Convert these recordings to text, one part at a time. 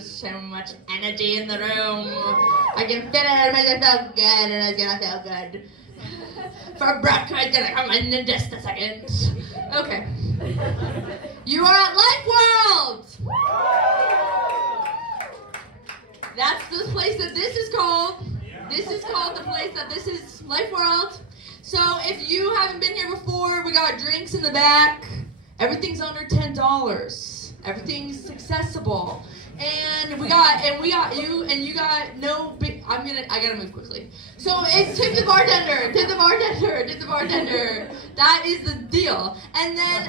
just so much energy in the room. I can feel it, it makes me feel good, and it's gonna feel good. For Brooke, who's gonna come in just a second. Okay. You are at LifeWorld! That's the place that this is called. This is called the place that this is LifeWorld. So if you haven't been here before, we got drinks in the back. Everything's under $10. Everything's accessible. And we got you, and you got no big, I gotta move quickly. So it's tip the bartender, tip the bartender, tip the bartender. That is the deal. And then,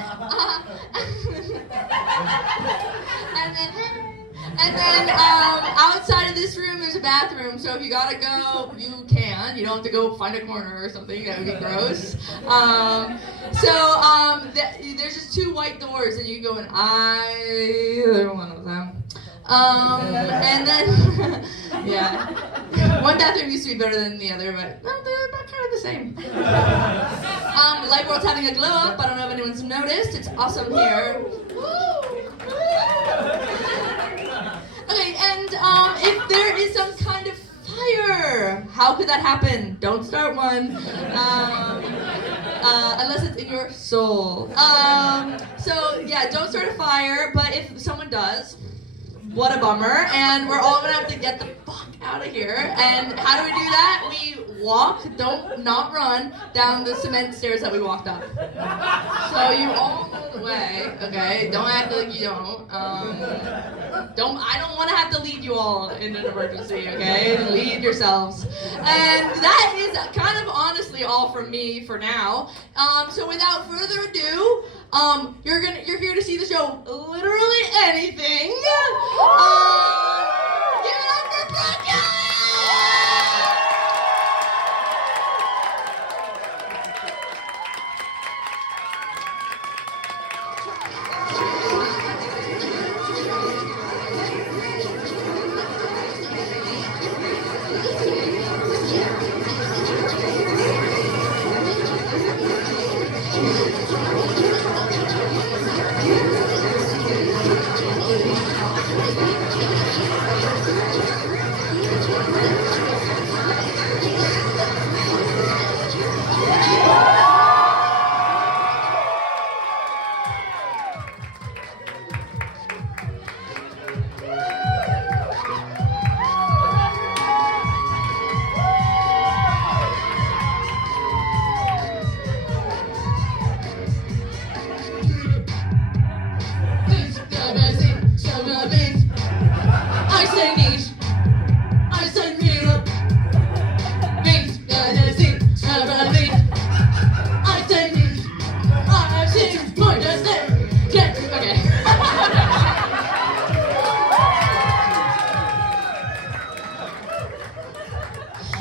outside of this room, there's a bathroom. So if you gotta go, you can. You don't have to go find a corner or something. That would be gross. There's just 2 white doors, and you can go in either one of them. And then, yeah. One bathroom used to be better than the other, but they're about kind of the same. LifeWorld's having a glow up. I don't know if anyone's noticed. It's awesome here. Okay, and if there is some kind of fire, how could that happen? Don't start one. Unless it's in your soul. So yeah, don't start a fire, but if someone does, what a bummer, and we're all gonna have to get the fuck out of here. And how do we do that? We walk, not run, down the cement stairs that we walked up. So you all know the way, okay? Don't act like you don't. I don't want to have to lead you all in an emergency, okay? Lead yourselves. And that is kind of honestly all from me for now. So without further ado, you're here to see the show literally anything. Give it up for Brooke Eliot!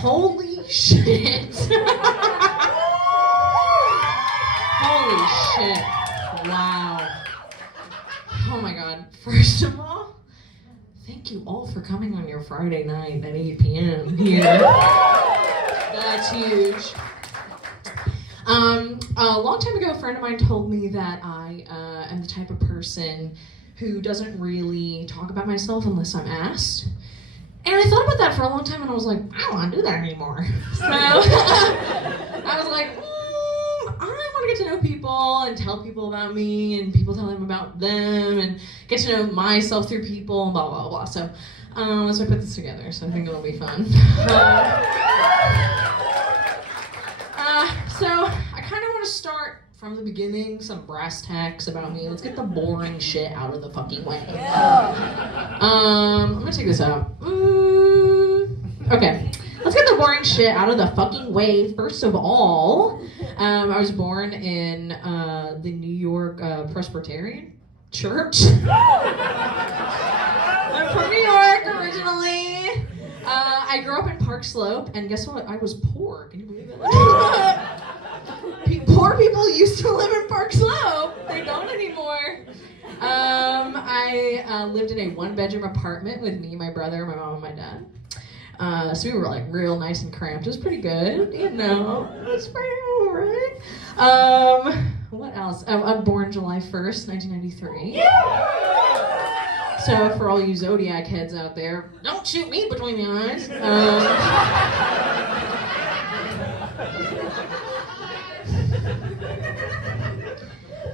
Holy shit. Holy shit. Wow. Oh my god. First of all, thank you all for coming on your Friday night at 8 p.m. here. That's huge. A long time ago, a friend of mine told me that I am the type of person who doesn't really talk about myself unless I'm asked. And I thought about that for a long time, and I was like, I don't want to do that anymore. So I was like, I want to get to know people and tell people about me, and people tell them about them, and get to know myself through people, and blah, blah, blah. So I put this together, so I think it'll be fun. So I kind of want to start from the beginning, some brass tacks about me. Let's get the boring shit out of the fucking way. I'm gonna take this out. Okay, let's get the boring shit out of the fucking way. First of all, I was born in the New York Presbyterian Church. I'm from New York originally. I grew up in Park Slope, and guess what? I was poor. Can you believe it? Poor people used to live in Park Slope. They don't anymore. I lived in a 1-bedroom apartment with me, my brother, my mom, and my dad. So we were like real nice and cramped. It was pretty good, you know. It was pretty alright. What else? I'm born July 1st, 1993. So for all you Zodiac heads out there, don't shoot me between the eyes.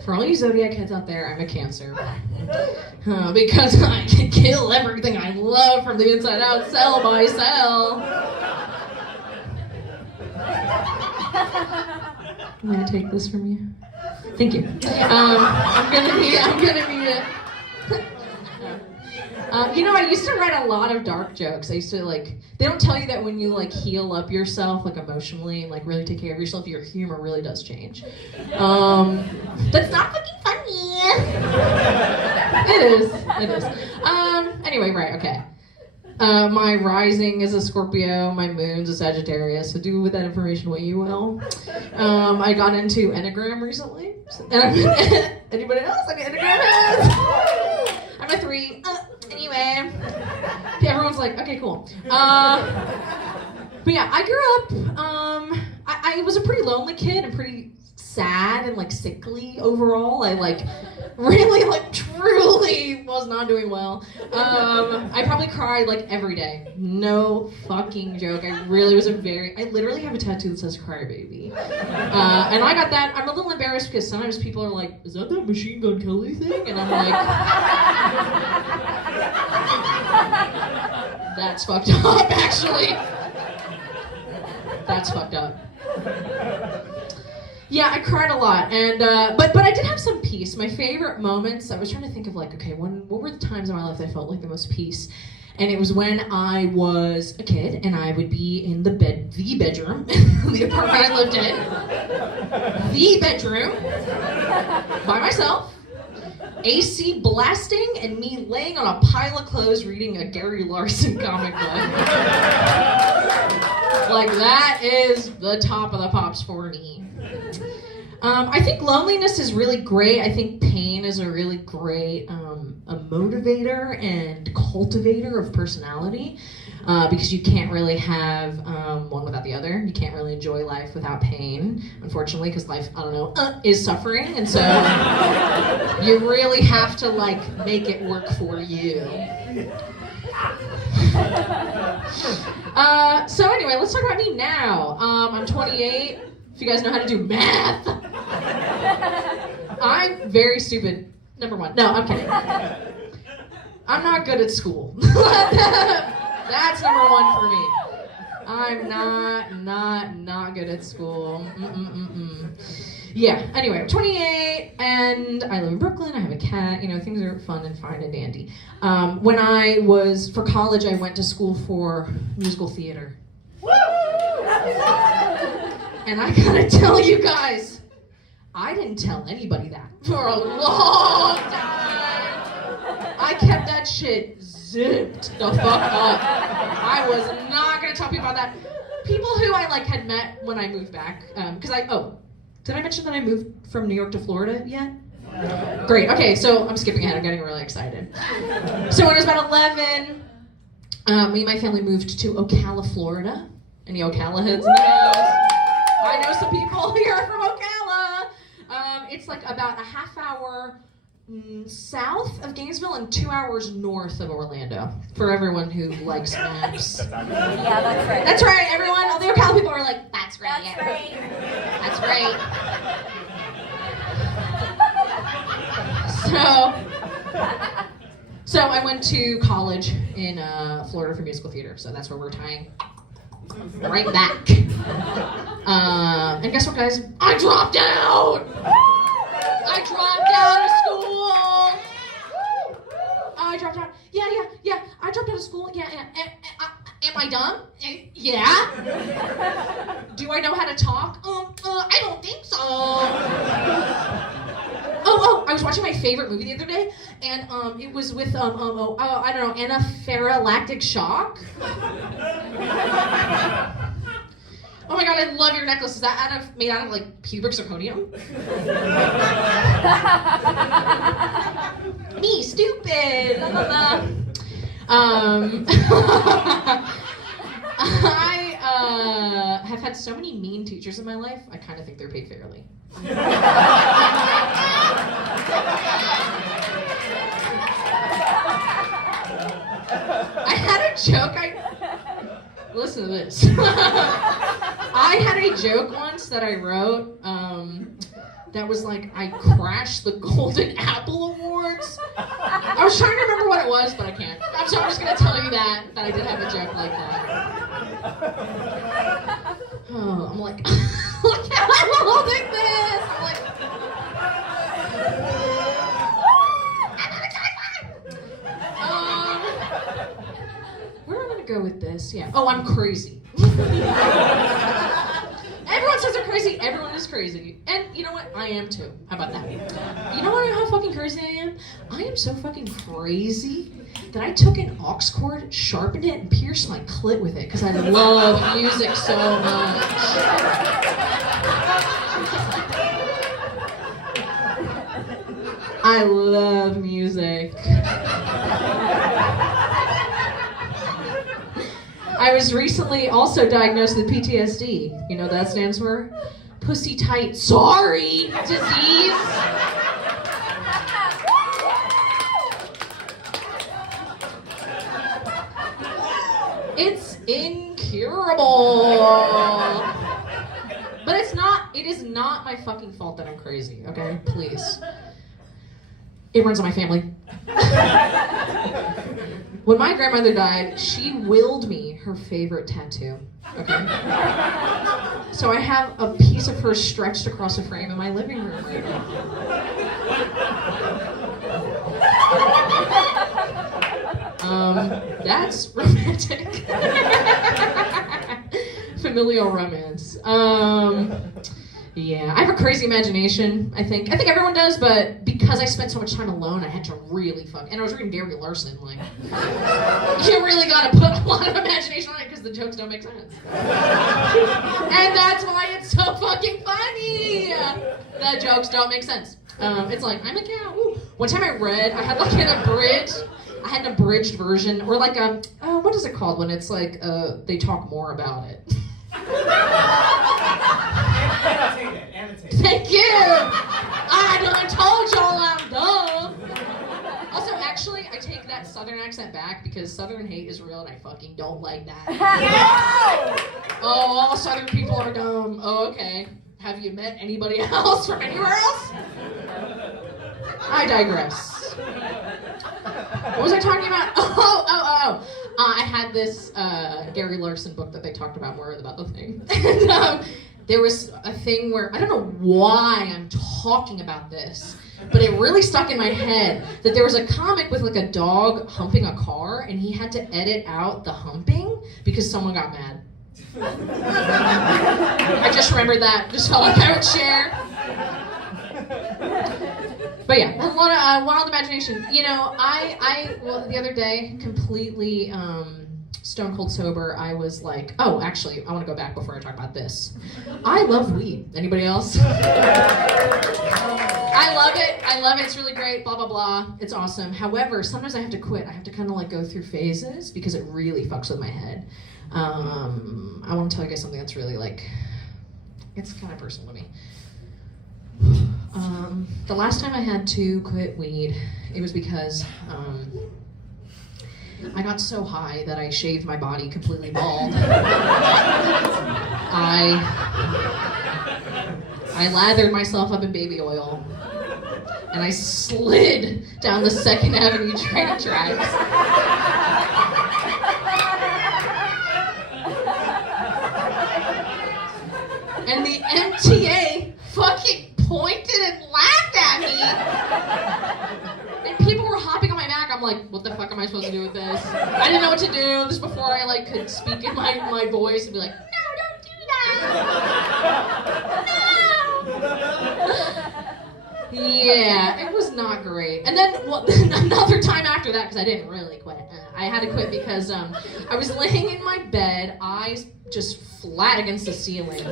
For all you Zodiac heads out there, I'm a Cancer. Because I can kill everything I love from the inside out, cell by cell. I'm gonna take this from you. Thank you. I'm gonna need it. I used to write a lot of dark jokes. I used to they don't tell you that when you heal up yourself emotionally and really take care of yourself, your humor really does change. That's not fucking funny. It is. Anyway, right, okay. My rising is a Scorpio, my moon's a Sagittarius, so do with that information what you will. I got into Enneagram recently. Anybody else? Any Enneagram heads? I'm a 3. Anyway. Everyone's like, okay, cool. But yeah, I grew up, I was a pretty lonely kid and pretty sad and sickly overall. I really truly was not doing well. I probably cried every day. No fucking joke. I literally have a tattoo that says cry baby. And I got that. I'm a little embarrassed because sometimes people are like, is that Machine Gun Kelly thing? And I'm like, that's fucked up, actually. That's fucked up. Yeah, I cried a lot, and but I did have some peace. My favorite moments, I was trying to think of what were the times in my life I felt the most peace, and it was when I was a kid and I would be in the bedroom, the apartment I lived in, the bedroom, by myself, AC blasting, and me laying on a pile of clothes reading a Gary Larson comic book. That is the top of the pops for me. I think loneliness is really great. I think pain is a really great a motivator and cultivator of personality, because you can't really have one without the other. You can't really enjoy life without pain, unfortunately, because life, is suffering, and so you really have to make it work for you. So anyway, let's talk about me now. I'm 28. If you guys know how to do math. I'm very stupid. Number 1. No, I'm kidding. I'm not good at school. That's number 1 for me. I'm not good at school. Yeah, anyway, I'm 28, and I live in Brooklyn. I have a cat. Things are fun and fine and dandy. When I was, for college, I went to school for musical theater. And I gotta tell you guys, I didn't tell anybody that for a long time. I kept that shit zipped the fuck up. I was not gonna tell people about that. People who I had met when I moved back, did I mention that I moved from New York to Florida yet? Great, okay, so I'm skipping ahead, I'm getting really excited. So when I was about 11, me and my family moved to Ocala, Florida. Any Ocala heads in the house? I know some people here from Ocala. It's about a half hour south of Gainesville and 2 hours north of Orlando. For everyone who likes maps. Yeah, that's right. That's right, everyone. All the Ocala people are like, that's right. That's right. That's right. So I went to college in Florida for musical theater. So that's where we're tying right back. And guess what, guys? I dropped out! I dropped out of school! I dropped out. Yeah. I dropped out of school. Yeah. Am I dumb? Yeah. Do I know how to talk? I don't think so. Oh, I was watching my favorite movie the other day, and it was with I don't know, anaphylactic shock. Oh my god, I love your necklace. Is that made out of pubic zirconium? Me, stupid. I have had so many mean teachers in my life. I kind of think they're paid fairly. joke listen to this. I had a joke once that I wrote that was like, I crashed the Golden Apple Awards. I was trying to remember what it was, but I can't. So I'm just gonna tell you that I did have a joke like that. Oh, I'm like, look how I'm holding this. I'm like, where am I gonna go with this? Yeah. Oh, I'm crazy. Everyone says they're crazy. Everyone is crazy. And you know what? I am too. How about that? You know how fucking crazy I am? I am so fucking crazy that I took an aux cord, sharpened it, and pierced my clit with it because I love music so much. I love music. I was recently also diagnosed with PTSD. You know what that stands for? Pussy tight sorry disease. It's incurable. But it is not my fucking fault that I'm crazy, okay? Please. It runs in my family. When my grandmother died, she willed me her favorite tattoo, okay? So I have a piece of her stretched across a frame in my living room right now. That's romantic. Familial romance. Yeah, I have a crazy imagination, I think. I think everyone does, but because I spent so much time alone, I had to really and I was reading Gary Larson, like, you really gotta put a lot of imagination on it because the jokes don't make sense. And that's why it's so fucking funny! The jokes don't make sense. It's like, I'm a cow. Ooh. One time I had like an abridged version, or like a, what is it called when it's like, they talk more about it? Annotate. Thank you! I told y'all I'm dumb! Also, actually, I take that southern accent back because southern hate is real and I fucking don't like that. Oh, all southern people are dumb. Oh, okay. Have you met anybody else from anywhere else? I digress. What was I talking about? I had this Gary Larson book that they talked about more about the thing. And there was a thing where, I don't know why I'm talking about this, but it really stuck in my head that there was a comic with like a dog humping a car and he had to edit out the humping because someone got mad. I just remembered that, just felt like I would share. But yeah, a lot of wild imagination. You know, well, the other day, completely stone cold sober, I was like, oh, actually, I want to go back before I talk about this. I love weed. Anybody else? I love it. It's really great, blah, blah, blah. It's awesome. However, sometimes I have to quit. I have to kind of like go through phases because it really fucks with my head. I want to tell you guys something that's really like, it's kind of personal to me. The last time I had to quit weed, it was because I got so high that I shaved my body completely bald. I lathered myself up in baby oil, and I slid down the 2nd Avenue train tracks. And the MTA fucking pointed and laughed at me. And people were hopping on my back. I'm like, what the fuck am I supposed to do with this? I didn't know what to do. This was before I like could speak in my voice and be like, no, don't do that. No. Yeah, it was not great. And then another time after that, because I didn't really quit. I had to quit because I was laying in my bed, eyes just flat against the ceiling.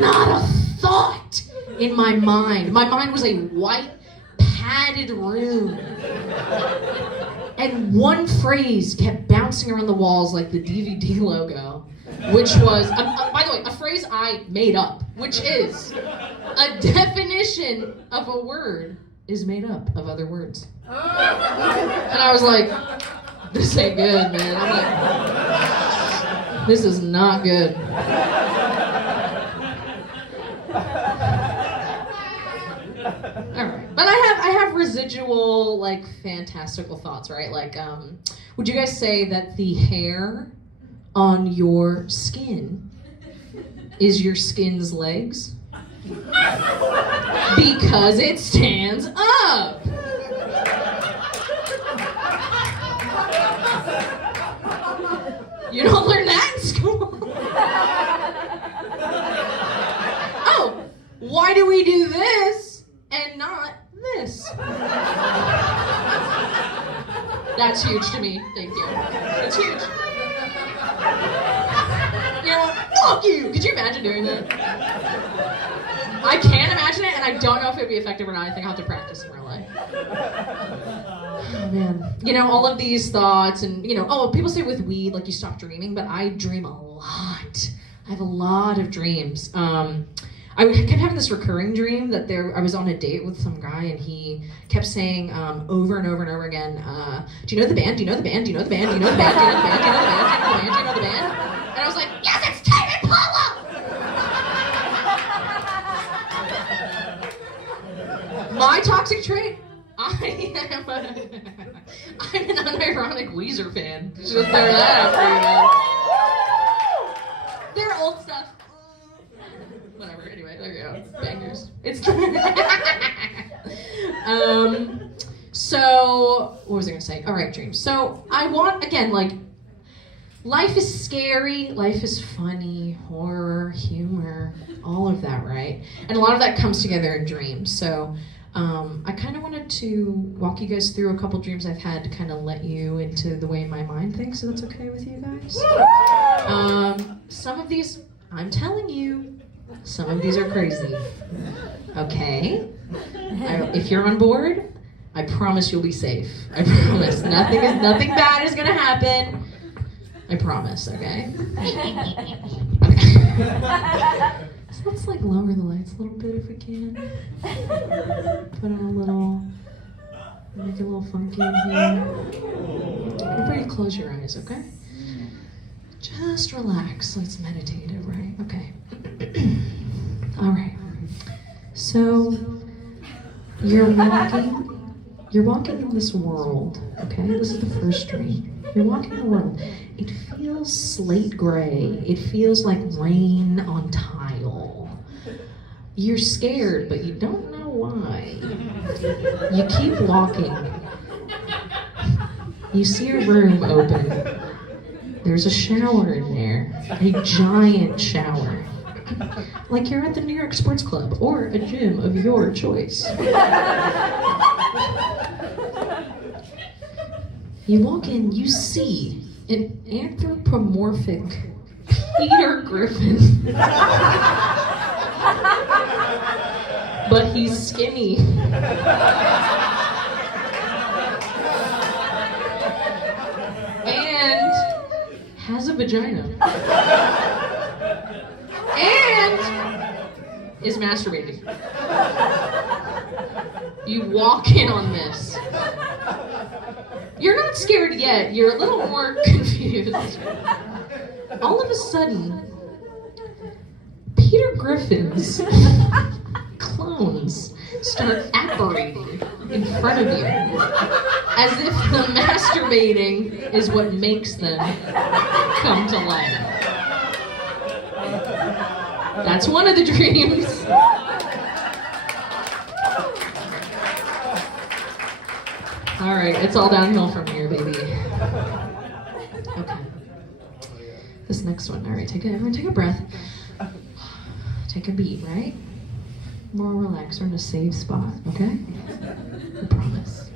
Not a thought in my mind. My mind was a white, padded room. And one phrase kept bouncing around the walls like the DVD logo, which was, by the way, a phrase I made up, which is, a definition of a word is made up of other words. And I was like, this ain't good, man. I'm like, this is not good. All right, but I have residual like fantastical thoughts, right? Like, would you guys say that the hair on your skin is your skin's legs? Because it stands up. You don't learn that in school. Oh, why do we do this and not this? That's huge to me. Thank you. It's huge. You know, fuck you. Could you imagine doing that? I can imagine it, and I don't know if it would be effective or not. I think I'll have to practice in real life. Oh, man. You know, all of these thoughts, and, you know, oh, people say with weed, like, you stop dreaming, but I dream a lot. I have a lot of dreams. I kept having this recurring dream that I was on a date with some guy, and he kept saying over and over and over again, do you know the band? Do you know the band? Do you know the band? Do you know the band? Do you know the band? Do you know the band? Do you know the band? Do you know the band? And I was like, yes, it's Tame Impala! My toxic trait, I'm an unironic Weezer fan. Just throw that out for you guys. Their old stuff. Whatever, anyway, there you go. Bangers. It's so what was I gonna say? All right, dreams. So I want, again, like, life is scary, life is funny, horror, humor, all of that, right? And a lot of that comes together in dreams. So I kind of wanted to walk you guys through a couple dreams I've had to kind of let you into the way my mind thinks, so that's okay with you guys. Some of these, I'm telling you, some of these are crazy. Okay? If you're on board, I promise you'll be safe. I promise. Nothing bad is gonna happen. I promise, okay? So let's like lower the lights a little bit if we can. Put on a little, make it a little funky in here. Everybody close your eyes, okay? Just relax, it's meditative, right? Okay. All right. So you're walking in this world, okay? This is the first dream. You're walking in the world. It feels slate gray. It feels like rain on tile. You're scared, but you don't know why. You keep walking. You see a room open. There's a shower in there, a giant shower. Like you're at the New York Sports Club or a gym of your choice. You walk in, you see an anthropomorphic Peter Griffin. But he's skinny. And has a vagina. And is masturbating. You walk in on this. You're not scared yet, you're a little more confused. All of a sudden, Peter Griffin's clones start apparating in front of you, as if the masturbating is what makes them come to life. That's one of the dreams. All right, it's all downhill from here, baby. Okay. This next one. All right, everyone take a breath. Take a beat, right? More relaxed. We're in a safe spot, okay? I promise.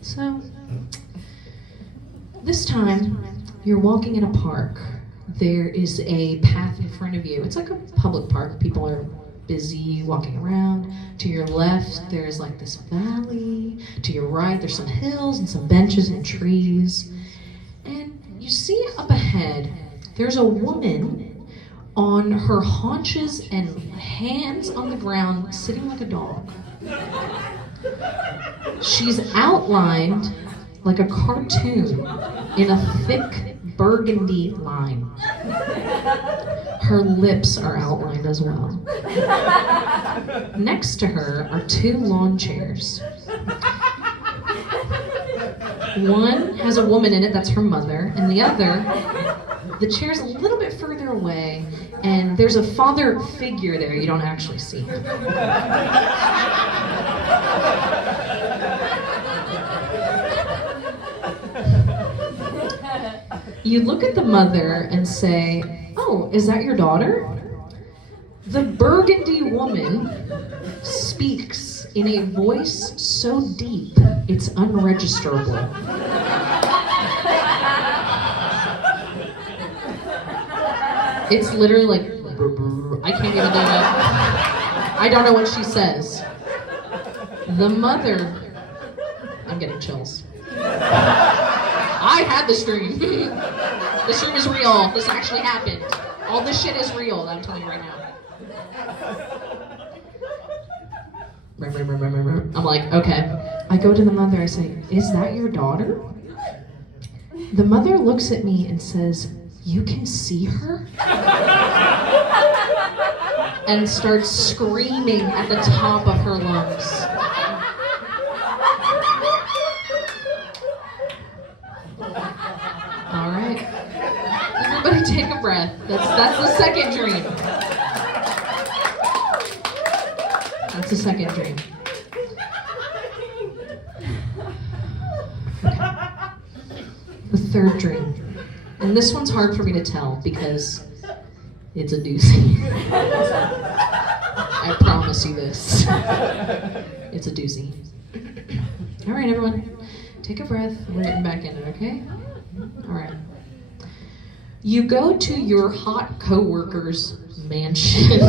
So, this time, you're walking in a park. There is a path in front of you. It's like a public park. People are busy walking around. To your left, there's like this valley. To your right, there's some hills and some benches and trees. And you see up ahead, there's a woman on her haunches and hands on the ground, sitting like a dog. She's outlined like a cartoon in a thick burgundy line. Her lips are outlined as well. Next to her are 2 lawn chairs. One has a woman in it, that's her mother, and the other, the chair's a little bit further away, and there's a father figure there, you don't actually see him. You look at the mother and say, "Oh, is that your daughter?" The burgundy woman speaks in a voice so deep, it's unregisterable. It's literally like, I can't even do it. I don't know what she says. The mother, I'm getting chills. I had this dream. This dream is real. This actually happened. All this shit is real, I'm telling you right now. I'm like, okay. I go to the mother, I say, "Is that your daughter?" The mother looks at me and says, "You can see her?" And starts screaming at the top of her lungs. All right. Everybody take a breath. That's the second dream. That's the second dream. Okay. The third dream. And this one's hard for me to tell because it's a doozy. I promise you this. It's a doozy. All right, everyone. Take a breath. We're getting back in it, okay? All right. You go to your hot coworker's mansion.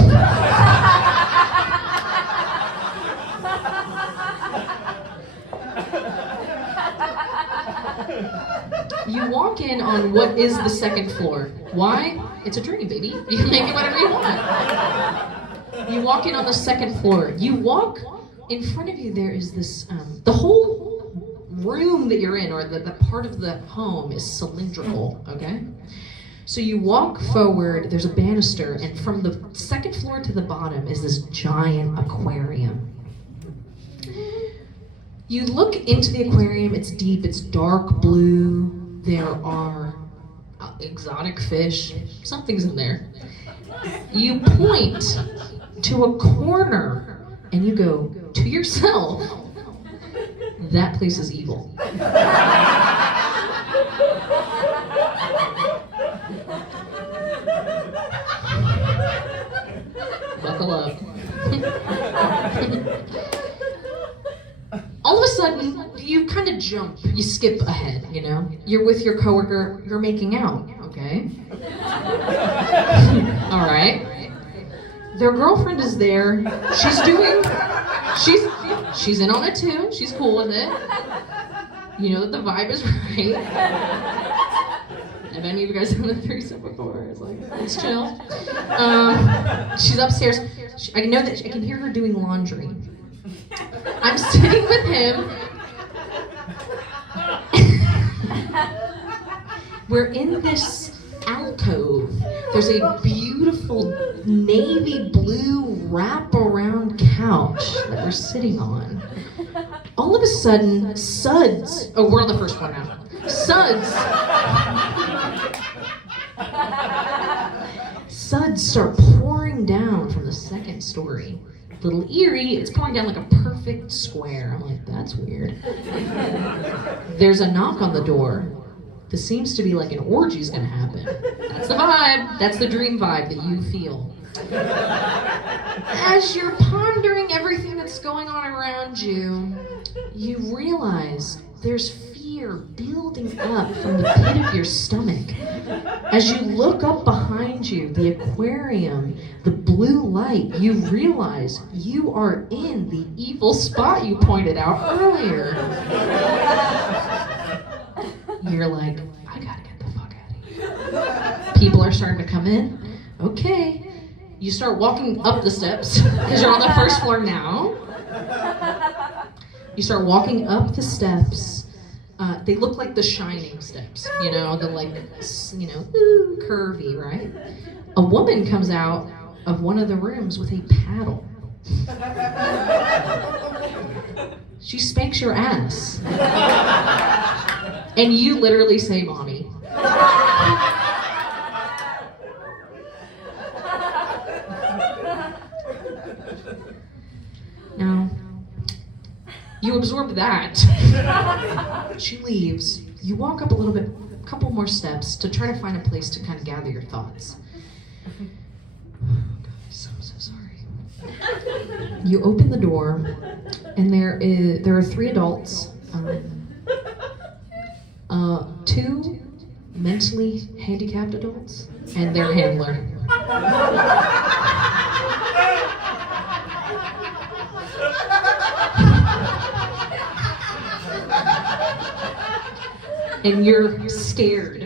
You walk in on what is the second floor. Why? It's a dream, baby. You can make it whatever you want. You walk in on the second floor. You walk, in front of you there is this, the whole room that you're in, or the part of the home is cylindrical, okay? So you walk forward, there's a banister, and from the second floor to the bottom is this giant aquarium. You look into the aquarium, it's deep, it's dark blue, there are exotic fish, something's in there. You point to a corner and you go to yourself, that place is evil. Buckle up. All of a sudden, you kind of jump, you skip ahead, you know? You're with your coworker, you're making out, okay? All right. Their girlfriend is there, she's in on it too, she's cool with it. You know that the vibe is right. Have any of you guys done a threesome before? It's like, it's chill. She's upstairs, I know that I can hear her doing laundry. I'm sitting with him. We're in this alcove. There's a beautiful navy blue wraparound couch that we're sitting on. All of a sudden, suds. Oh, we're on the first one now. Suds start pouring down from the second story. Little eerie, it's pouring down like a perfect square. I'm like, that's weird. There's a knock on the door. This seems to be like an orgy's gonna happen. That's the vibe. That's the dream vibe that you feel. As you're pondering everything that's going on around you, you realize there's fear building up from the pit of your stomach. As you look up behind you, the aquarium, the blue light, you realize you are in the evil spot you pointed out earlier. You're like, I gotta get the fuck out of here. People are starting to come in. Okay. You start walking up the steps, because you're on the first floor now. You start walking up the steps, They look like the Shining steps, you know, the like, you know, curvy, right? A woman comes out of one of the rooms with a paddle. She spanks your ass. And you literally say, "Mommy." Now, you absorb that. She leaves. You walk up a little bit, a couple more steps to try to find a place to kind of gather your thoughts. Guys, I'm so sorry. You open the door, and there are 3 adults, 2 mentally handicapped adults, and their handler. And you're scared.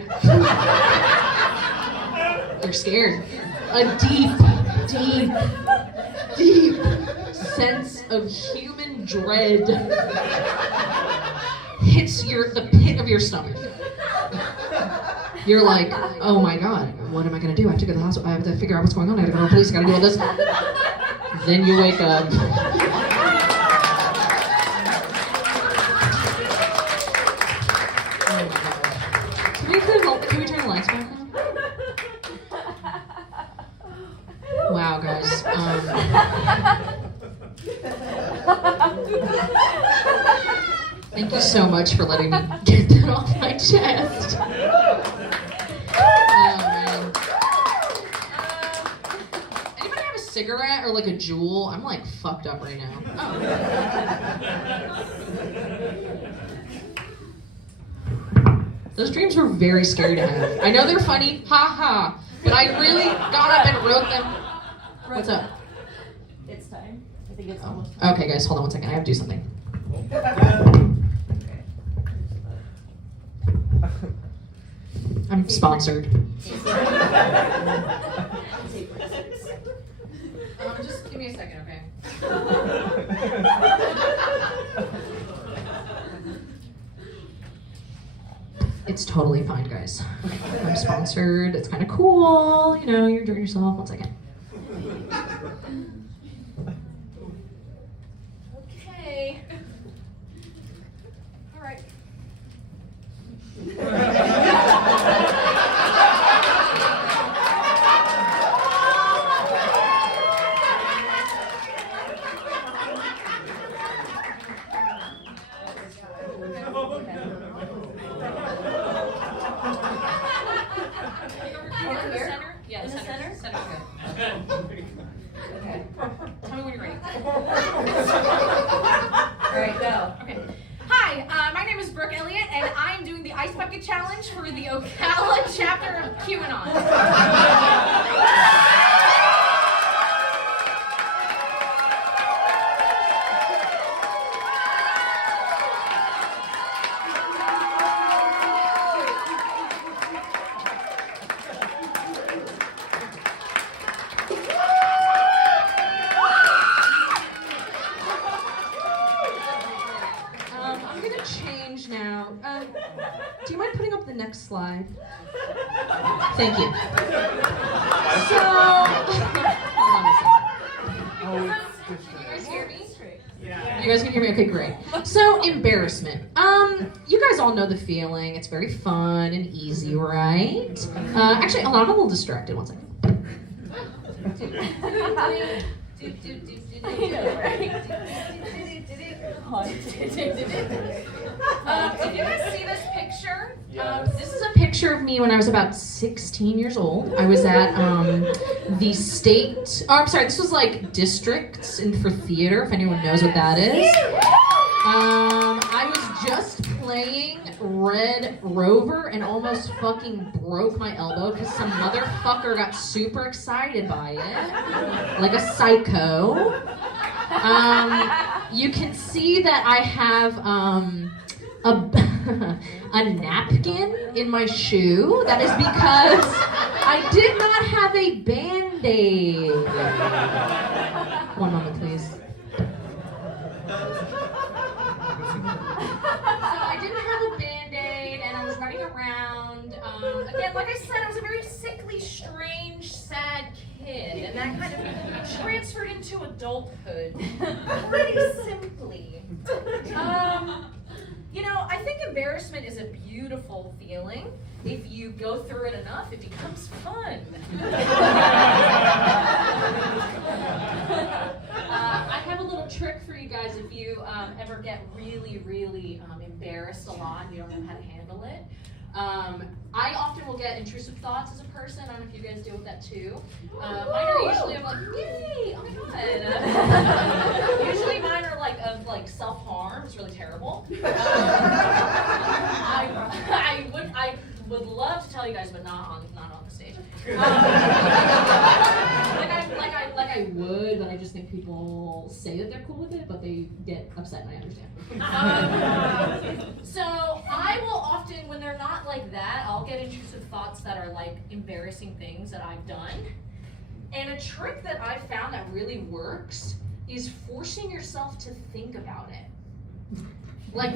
You're scared. A deep sense of human dread hits the pit of your stomach. You're like, "Oh my God, what am I gonna do? I have to go to the hospital. I have to figure out what's going on. I gotta go to the police. I gotta do all this." Then you wake up. Can we turn the lights back on? Wow, guys. Thank you so much for letting me get that off my chest. Oh, man. Anybody have a cigarette or like a Juul? I'm like fucked up right now. Oh. Those dreams were very scary to have. I know they're funny, ha, but I really got up and wrote them. What's up? It's time. I think it's almost time. Okay, guys, hold on one second. I have to do something. I'm sponsored. Just give me a second, okay? It's totally fine, guys. I'm sponsored. It's kind of cool. You know, you're enjoying yourself. 1 second. Okay. All right. Over here? Yeah, in the center. Center's good. Okay. Tell me when you're ready. All right, go. Okay. Hi, my name is Brooke Eliot, and I'm doing the Ice Bucket Challenge for the Ocala chapter of QAnon. I'm gonna change now. Do you mind putting up the next slide? Thank you. So, hold on a second. Can you guys hear me? You guys can hear me? Okay, great. So, embarrassment. You guys all know the feeling. It's very fun and easy, right? Actually, I'm a little distracted. 1 second. If you guys see this picture, this is a picture of me when I was about 16 years old. I was at the state, this was like districts for theater, if anyone knows what that is. I was just playing Red Rover and almost fucking broke my elbow because some motherfucker got super excited by it, like a psycho. You can see that I have a napkin in my shoe. That is because I did not have a Band-Aid. 1 moment, please. So I didn't have a Band-Aid. transferred into adulthood pretty simply. You know, I think embarrassment is a beautiful feeling. If you go through it enough, it becomes fun. I have a little trick for you guys if you ever get really, really embarrassed a lot and you don't know how to handle it. I often will get intrusive thoughts as a person. I don't know if you guys deal with that too. Mine are usually of like, yay, oh my god. Usually mine are like of like self-harm. It's really terrible. I would love to tell you guys, but not on the stage. Like I would, but I just think people say that they're cool with it, but they get upset, and I understand. So I will often, when they're not like that, I'll get intrusive thoughts that are like embarrassing things that I've done. And a trick that I've found that really works is forcing yourself to think about it. Like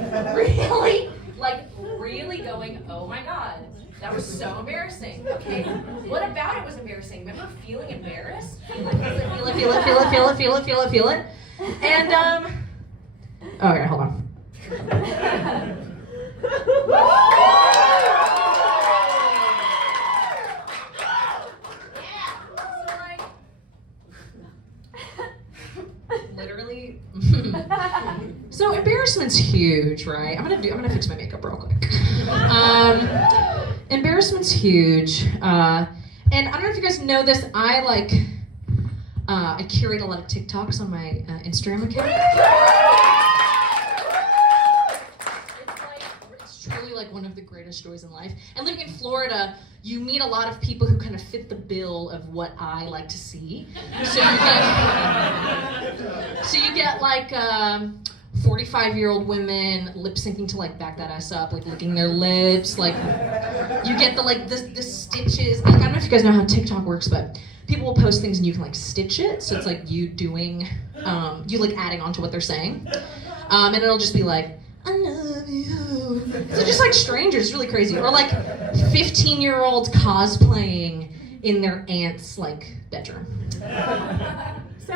really going, oh my god, that was so embarrassing. Okay, what about it was embarrassing? Remember feeling embarrassed? Feel it. And oh yeah, hold on. Literally. So embarrassment's huge, right? I'm gonna fix my makeup real quick. Embarrassment's huge. And I don't know if you guys know this, I curate a lot of TikToks on my Instagram account. It's truly like one of the greatest joys in life. And living in Florida, you meet a lot of people who kind of fit the bill of what I like to see. So you get like 45-year-old women lip syncing to like back that ass up, like licking their lips, like you get the stitches. Like, I don't know if you guys know how TikTok works, but people will post things and you can like stitch it, so it's like you doing, you like adding on to what they're saying, and it'll just be like, I love you. So just like strangers, it's really crazy. Or like 15-year-olds cosplaying in their aunt's like bedroom. So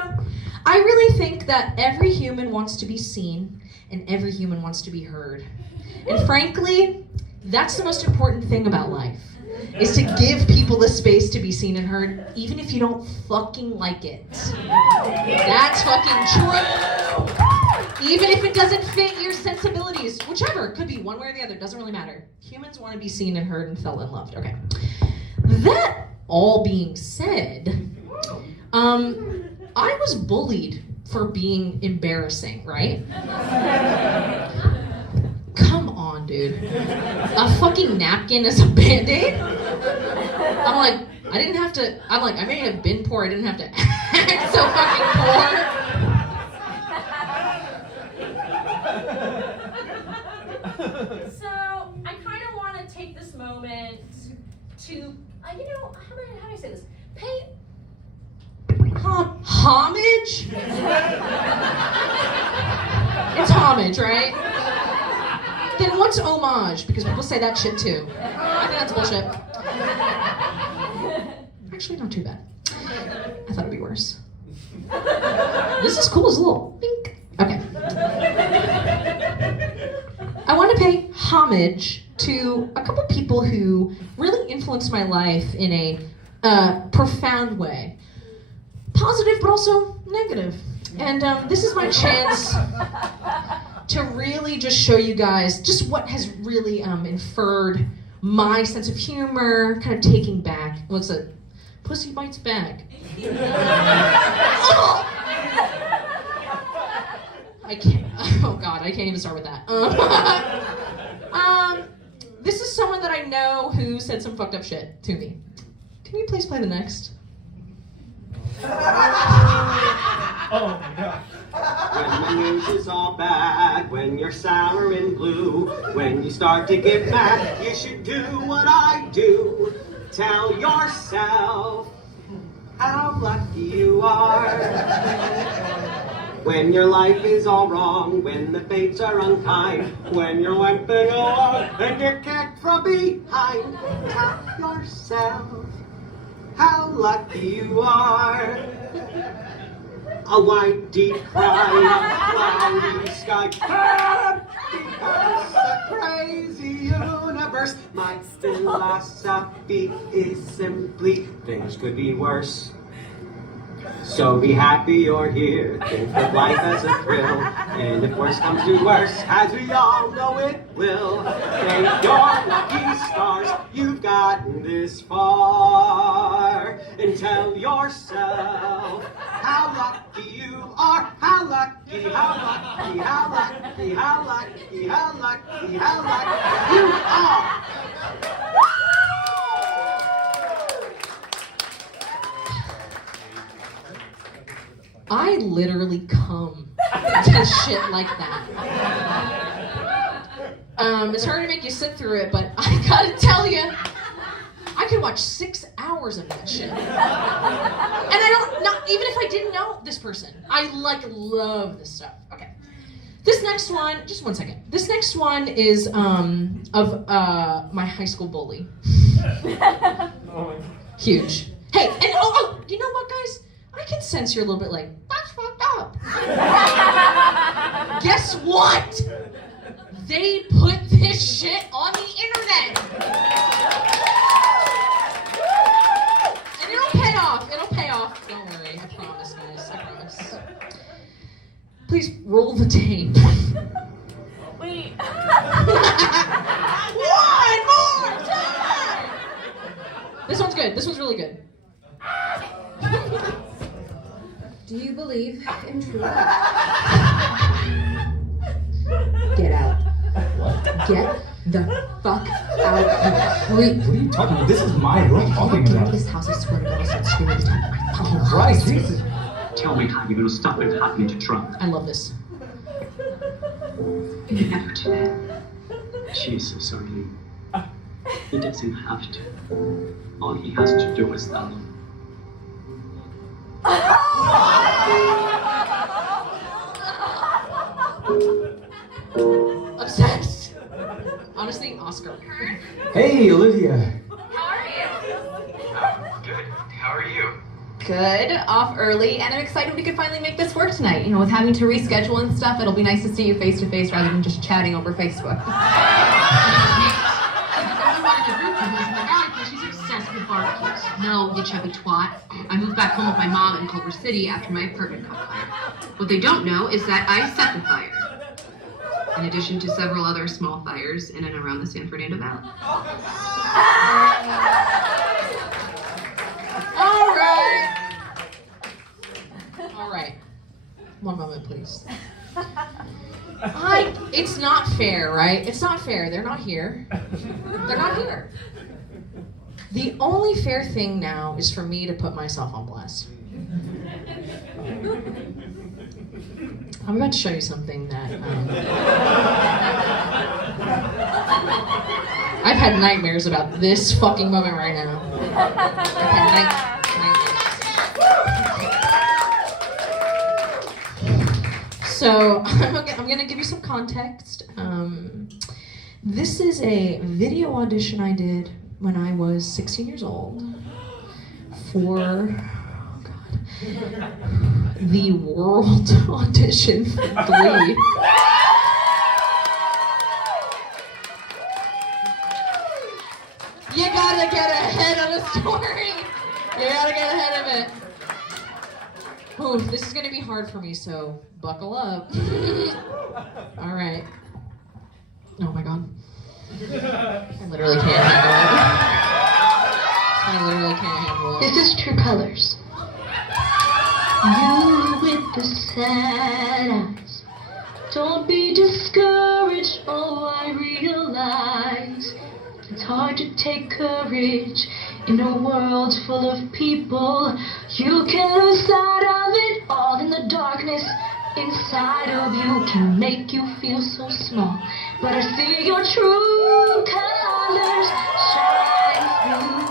I really think that every human wants to be seen and every human wants to be heard. And frankly, that's the most important thing about life, is to give people the space to be seen and heard, even if you don't fucking like it. That's fucking true. Even if it doesn't fit your sensibilities, whichever, it could be one way or the other, doesn't really matter. Humans want to be seen and heard and felt and loved. Okay. That all being said, I was bullied for being embarrassing, right? Come on, dude. A fucking napkin as a Band-Aid? I'm like, I may have been poor, I didn't have to act so fucking poor. So, I kind of want to take this moment to, how do I say this? Pay homage? It's homage, right? Then what's homage? Because people say that shit too. I think that's bullshit. Actually, not too bad. I thought it'd be worse. This is cool, it's a little pink. Okay. I want to pay homage to a couple people who really influenced my life in a profound way. Positive, but also negative. And this is my chance to really just show you guys just what has really inferred my sense of humor, kind of taking back. What's it? Pussy bites back. I can't. Oh God, I can't even start with that. This is someone that I know who said some fucked up shit to me. Can you please play the next? Oh my god. When the news is all bad, when you're sour and blue, when you start to get mad, you should do what I do. Tell yourself how lucky you are. When your life is all wrong, when the fates are unkind, when you're limping along and you're kicked from behind, tell yourself how lucky you are. A white deep cry, a cloudy sky. Because the crazy universe, my philosophy is simply things could be worse. So be happy you're here, think of life as a thrill, and if worse comes to worse, as we all know it will, thank your lucky stars you've gotten this far, and tell yourself how lucky you are, how lucky, how lucky, how lucky, how lucky, how lucky, how lucky you are. I literally come to shit like that. It's hard to make you sit through it, but I gotta tell you, I could watch 6 hours of that shit. And even if I didn't know this person, I love this stuff. Okay. This next one, just 1 second. This next one is of my high school bully. Huge. Hey, and you know what, guys? I can sense you're a little bit like, that's fucked up. Guess what? They put this shit on the internet. And it'll pay off. It'll pay off. Don't worry. I promise, guys. I promise. Please roll the tape. Wait. One more time! This one's good. This one's really good. Do you believe in true love? Get out. What? Get the fuck out. What are you talking about? This is my room. What are you talking Get out of about? this house, I swear to God, I'll start screaming every time. I fucking Christ, Jesus. Tell me how you're going to stop it happening to Trump. I love this. You can never do that. She is so sorry. He doesn't have to. All he has to do is love. Obsessed. Honestly, Oscar. Hey, Olivia. How are you? Good. How are you? Good. Off early, and I'm excited we could finally make this work tonight. You know, with having to reschedule and stuff, it'll be nice to see you face to face rather than just chatting over Facebook. She's obsessed with barbecues. No, you chubby twat. I moved back home with my mom in Culver City after my apartment caught fire. What they don't know is that I set the fire, in addition to several other small fires in and around the San Fernando Valley. All right. One moment, please. It's not fair, right? It's not fair. They're not here. They're not here. The only fair thing now is for me to put myself on blast. I'm about to show you something that I've had nightmares about this fucking moment right now. I've had nightmares. So I'm gonna give you some context. This is a video audition I did when I was 16 years old for the World Audition for Glee. You gotta get ahead of the story. You gotta get ahead of it. Oh, this is gonna be hard for me, so buckle up. All right. Oh my God. I literally can't handle it. I literally can't handle it. This is True Colors. You with the sad eyes. Don't be discouraged, oh I realize it's hard to take courage in a world full of people. You can lose sight of it all in the darkness inside of you can make you feel so small. But I see your true colors shine through.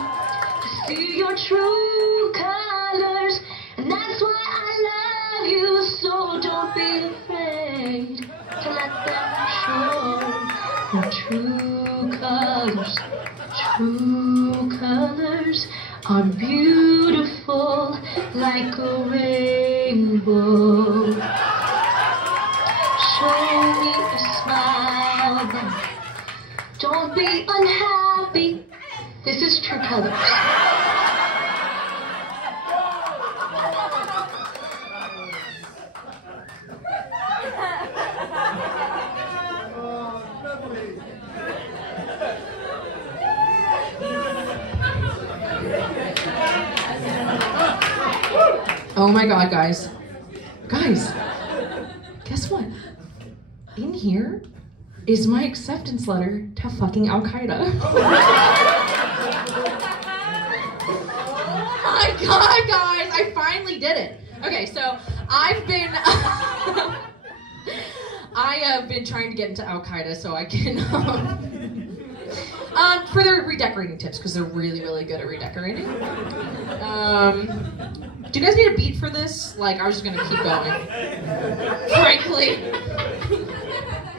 I see your true colors, and that's why I love you. So don't be afraid to let them show your true colors. True colors are beautiful like a rainbow. Show me a smile then. Don't be unhappy. This is true colors. Oh my god, guys. Guys, guess what? In here is my acceptance letter to fucking Al Qaeda. My god, guys, I finally did it. Okay, so I've been I have been trying to get into Al Qaeda so I can for their redecorating tips, because they're really, really good at redecorating. Do you guys need a beat for this? Like, I was just gonna keep going. Frankly.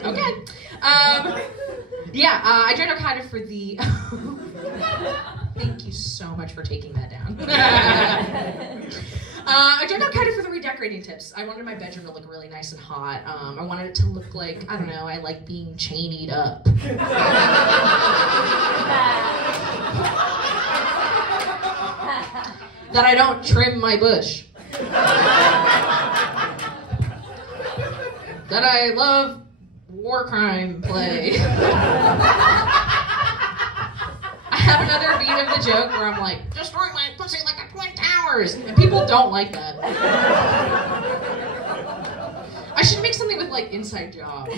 Okay. I joined Al Qaeda for the. Thank you so much for taking that down. I joined Al Qaeda for the redecorating tips. I wanted my bedroom to look really nice and hot. I wanted it to look like, I don't know, I like being chainied up. That I don't trim my bush. That I love war crime play. I have another beat of the joke where I'm like, destroy my pussy like a Twin Towers, and people don't like that. I should make something with like Inside Job.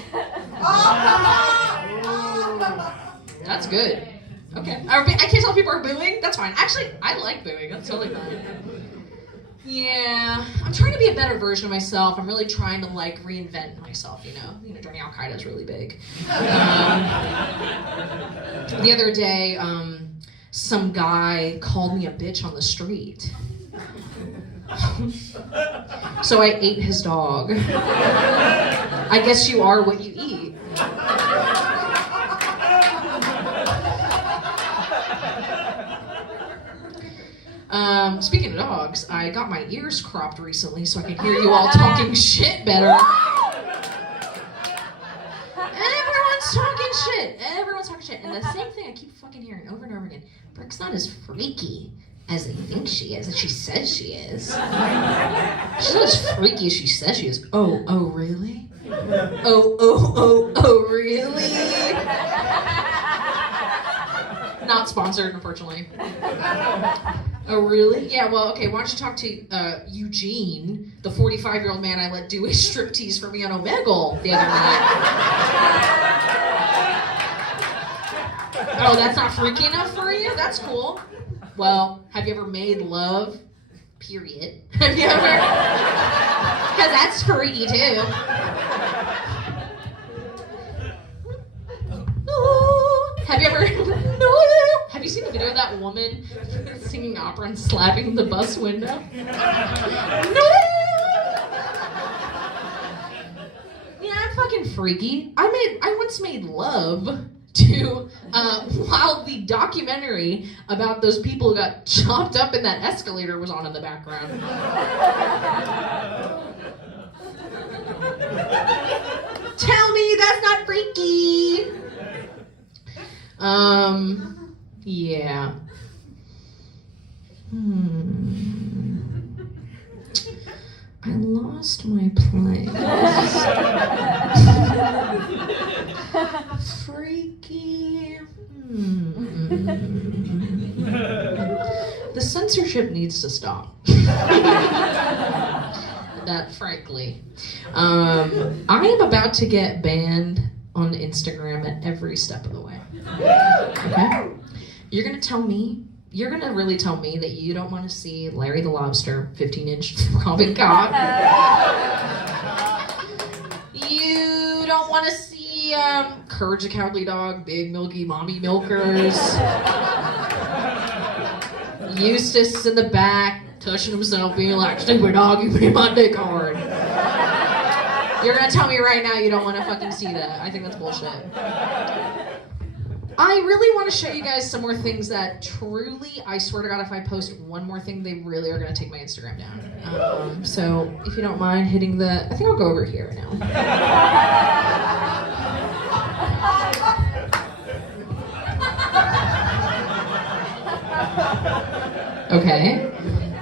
That's good. Okay. I can't tell if people are booing. That's fine. Actually, I like booing. That's totally fine. Yeah, I'm trying to be a better version of myself. I'm really trying to like reinvent myself. You know, joining Al Qaeda is really big. The other day, some guy called me a bitch on the street. So I ate his dog. I guess you are what you eat. Speaking of dogs, I got my ears cropped recently so I can hear you all talking shit better. Everyone's talking shit. Everyone's talking shit. And the same thing I keep fucking hearing over and over again. Brooke's not as freaky as they think she is, and she says she is. She's not as freaky as she says she is. Oh, really? Oh, really? Not sponsored, unfortunately. Oh, really? Yeah, well, okay, why don't you talk to Eugene, the 45-year-old man I let do a striptease for me on Omegle the other night. Oh, that's not freaky enough for you? That's cool. Well, have you ever made love? Period. Have you ever? Because that's freaky, too. Have you ever? No. Have you seen the video of that woman singing opera and slapping the bus window? No. Yeah, I'm fucking freaky. I once made love to while the documentary about those people who got chopped up in that escalator was on in the background. Tell me that's not freaky. Yeah. I lost my place. Freaky. The censorship needs to stop. That, frankly. I am about to get banned on Instagram at every step of the way. Okay? You're gonna really tell me that you don't want to see Larry the Lobster 15-inch throbbing cock. You don't want to see Courage the Cowardly Dog, Big Milky Mommy Milkers. Eustace in the back, touching himself, being like, stupid dog, you made my dick hard. You're gonna tell me right now you don't want to fucking see that. I think that's bullshit. I really want to show you guys some more things that truly, I swear to God, if I post one more thing, they really are going to take my Instagram down. So if you don't mind hitting the, I think I'll go over here now. Okay.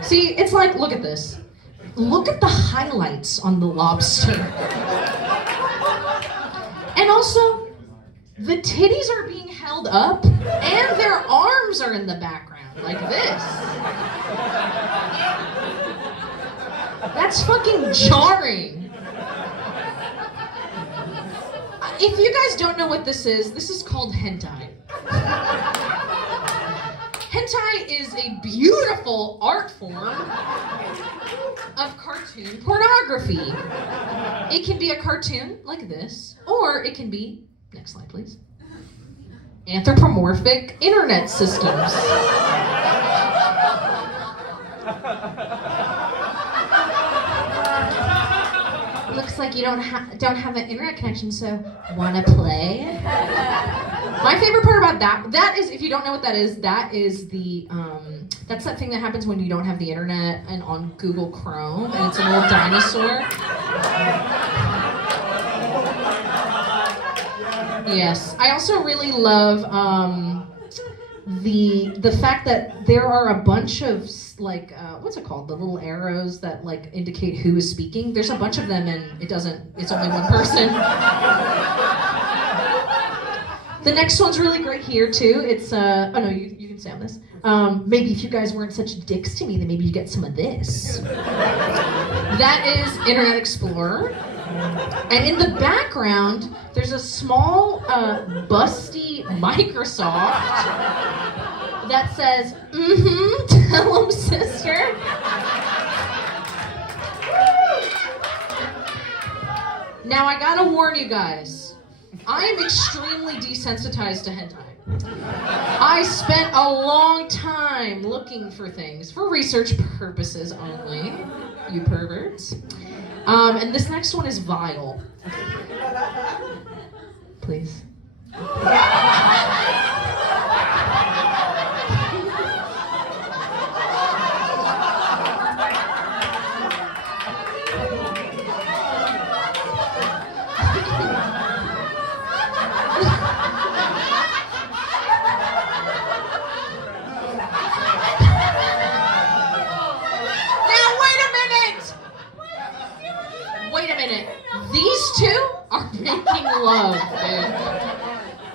See, it's like, look at this. Look at the highlights on the lobster. And also, the titties are being held up and their arms are in the background, like this. That's fucking jarring. If you guys don't know what this is called hentai. Hentai is a beautiful art form of cartoon pornography. It can be a cartoon like this, or it can be, next slide please, anthropomorphic internet systems. Looks like you don't have an internet connection, so wanna play? My favorite part about that is, if you don't know what that is the, that's that thing that happens when you don't have the internet and on Google Chrome, and it's a little dinosaur. Yes, I also really love the fact that there are a bunch of like what's it called? The little arrows that like indicate who is speaking. There's a bunch of them, and it's only one person. The next one's really great here too. It's oh no, you can stay on this. Maybe if you guys weren't such dicks to me, then maybe you get some of this. That is Internet Explorer. And in the background, there's a small, busty Microsoft that says, tell 'em, sister. Now, I gotta warn you guys, I am extremely desensitized to hentai. I spent a long time looking for things, for research purposes only, you perverts. And this next one is vile. Please. These two are making love, dude.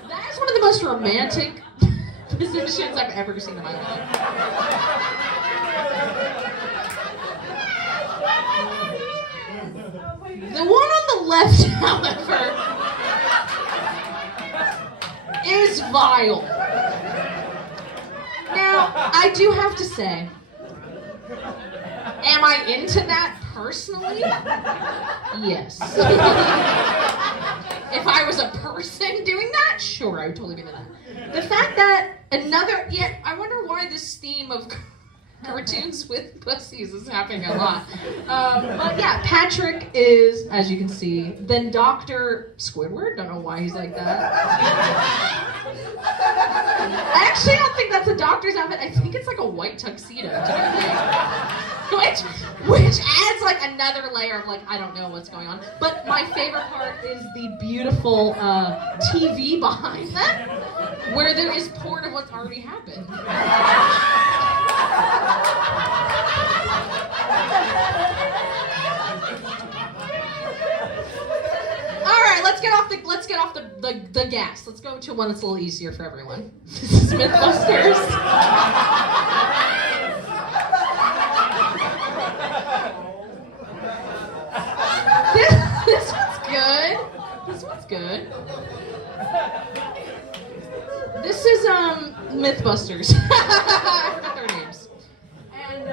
That is one of the most romantic positions I've ever seen in my life. The one on the left, however, is vile. Now, I do have to say, am I into that personally? Yes. If I was a person doing that, sure, I would totally be into that. The fact that I wonder why this theme of cartoons with pussies is happening a lot. But yeah, Patrick is, as you can see, then Dr. Squidward, don't know why he's like that. Actually, I don't think that's a doctor's outfit. I think it's like a white tuxedo. Which adds like another layer of like, I don't know what's going on. But my favorite part is the beautiful TV behind them, where there is porn of what's already happened. All right, let's get off the gas. Let's go to one that's a little easier for everyone. This is Mythbusters. This one's good. This one's good. This is Mythbusters. I forgot their names. And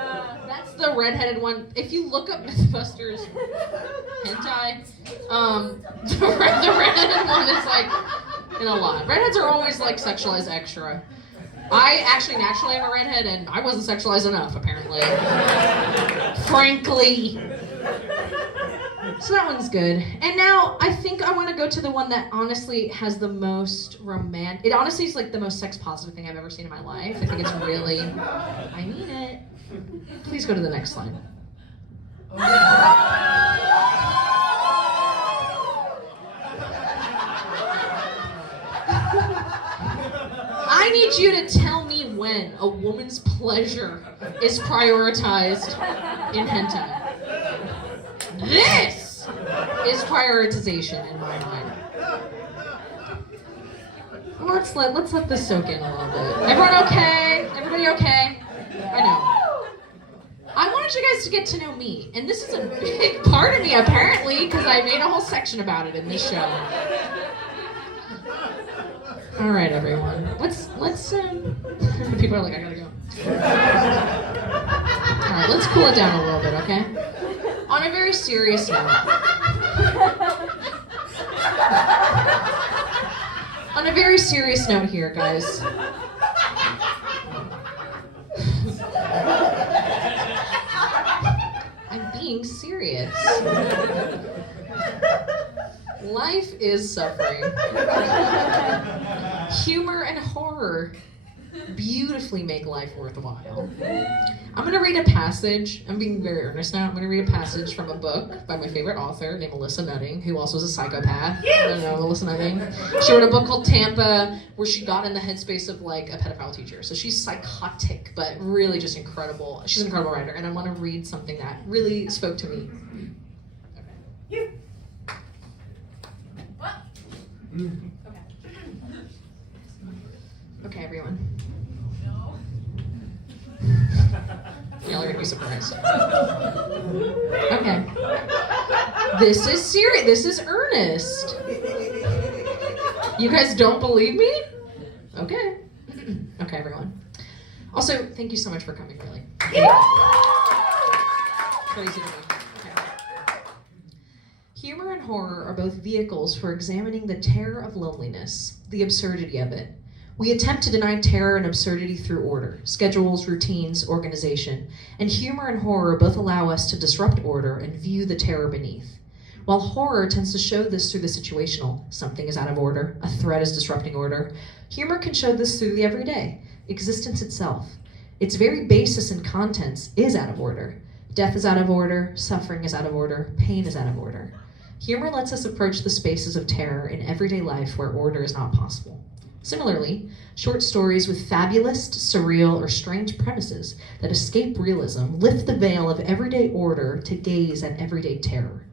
that's the redheaded one. If you look up Mythbusters hentai, the redheaded one is like in a lot. Redheads are always like sexualized extra. I actually naturally am a redhead, and I wasn't sexualized enough, apparently. Frankly. So that one's good. And now I think I want to go to the one that honestly has the most romantic. It honestly is like the most sex positive thing I've ever seen in my life. I think it's really, I mean it. Please go to the next slide. I need you to tell me when a woman's pleasure is prioritized in hentai. This is prioritization in my mind. Let's let this soak in a little bit. Everyone okay? Everybody okay? I know. I wanted you guys to get to know me, and this is a big part of me apparently, because I made a whole section about it in this show. All right, everyone. Let's people are like, I gotta go. All right, let's cool it down a little bit, okay? On a very serious note. On a very serious note here, guys. I'm being serious. Life is suffering. Humor and horror beautifully make life worthwhile. I'm gonna read a passage. I'm being very earnest now. I'm gonna read a passage from a book by my favorite author named Melissa Nutting, who also is a psychopath. I don't know, Melissa Nutting. She wrote a book called Tampa, where she got in the headspace of like a pedophile teacher. So she's psychotic, but really just incredible. She's an incredible writer, and I want to read something that really spoke to me. Okay, everyone. Y'all are gonna be surprised. Okay. This is serious. This is earnest. You guys don't believe me? Okay. Okay, everyone. Also, thank you so much for coming, really. Crazy to me. Okay. Humor and horror are both vehicles for examining the terror of loneliness, the absurdity of it. We attempt to deny terror and absurdity through order, schedules, routines, organization, and humor and horror both allow us to disrupt order and view the terror beneath. While horror tends to show this through the situational, something is out of order, a threat is disrupting order, humor can show this through the everyday, existence itself. Its very basis and contents is out of order. Death is out of order, suffering is out of order, pain is out of order. Humor lets us approach the spaces of terror in everyday life where order is not possible. Similarly, short stories with fabulous, surreal, or strange premises that escape realism lift the veil of everyday order to gaze at everyday terror.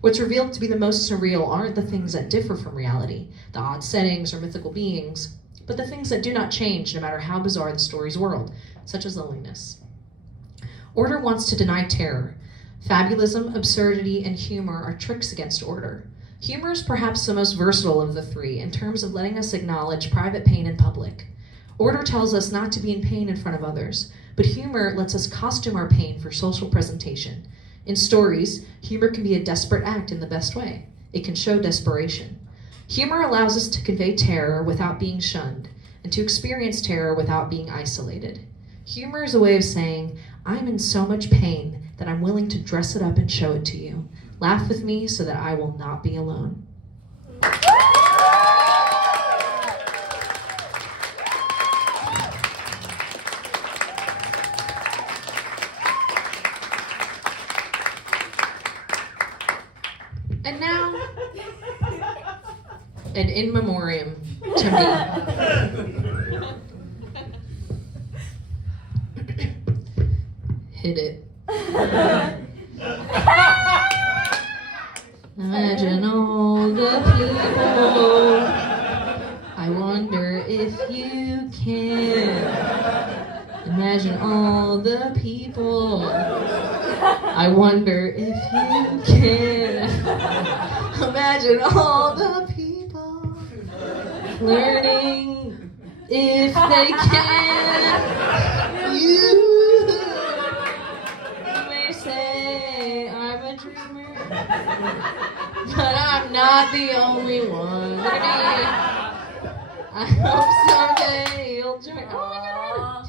What's revealed to be the most surreal aren't the things that differ from reality, the odd settings or mythical beings, but the things that do not change no matter how bizarre the story's world, such as loneliness. Order wants to deny terror. Fabulism, absurdity, and humor are tricks against order. Humor is perhaps the most versatile of the three in terms of letting us acknowledge private pain in public. Order tells us not to be in pain in front of others, but humor lets us costume our pain for social presentation. In stories, humor can be a desperate act in the best way. It can show desperation. Humor allows us to convey terror without being shunned, and to experience terror without being isolated. Humor is a way of saying, I'm in so much pain that I'm willing to dress it up and show it to you. Laugh with me so that I will not be alone. And now, an in memoriam to me. Hit it. Imagine all the people. I wonder if you can. Imagine all the people. I wonder if you can. Imagine all the people learning if they can. You may say I'm a dreamer, but I'm not the only one. Look at me. I hope someday you'll join. Oh my God.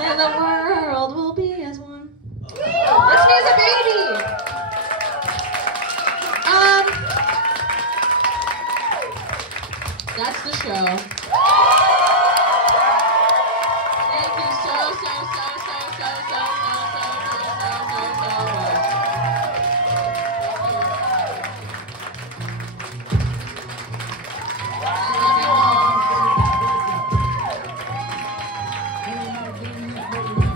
And the world will be as one. That's me as a baby. show.